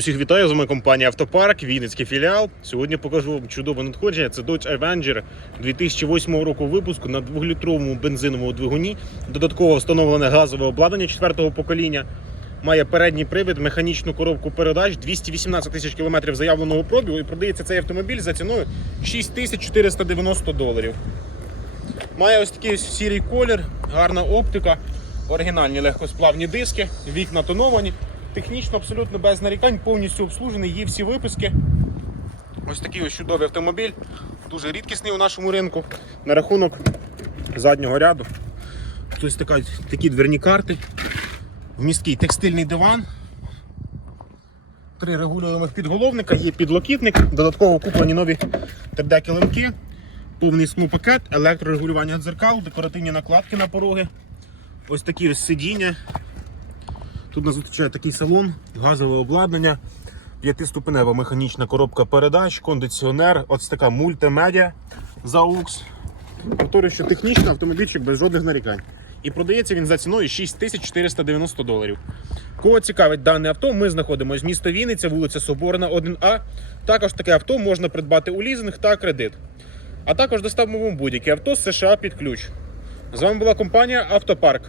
Всіх вітаю, з вами компанія Автопарк, Вінницький філіал. Сьогодні покажу вам чудове надходження. Це Dodge Avenger 2008 року випуску на 2-літровому бензиновому двигуні. Додатково встановлене газове обладнання 4-го покоління. Має передній привід, механічну коробку передач, 218 тисяч кілометрів заявленого пробігу і продається цей автомобіль за ціною 6490 доларів. Має ось такий сірий колір, гарна оптика, оригінальні легкосплавні диски, вікна тоновані. Технічно абсолютно без нарікань, повністю обслужений, є всі виписки. Ось такий ось чудовий автомобіль, дуже рідкісний у нашому ринку. На рахунок заднього ряду. Ось така, такі дверні карти, вмісткий текстильний диван. Три регулюємих підголовника, є підлокітник, додатково куплені нові 3D-килимки, повний сму-пакет, електрорегулювання дзеркал, декоративні накладки на пороги. Ось такі ось сидіння. Тут нас зустрічає такий салон, газове обладнання, п'ятиступенева механічна коробка передач, кондиціонер, ось така мультимедіа за AUX. Повторюю, що технічно автомобільчик без жодних нарікань. І продається він за ціною 6490 доларів. Кого цікавить дане авто, ми знаходимося в місто Вінниця, вулиця Соборна, 1А. Також таке авто можна придбати у лізинг та кредит. А також доставимо вам будь-яке авто з США під ключ. З вами була компанія Автопарк.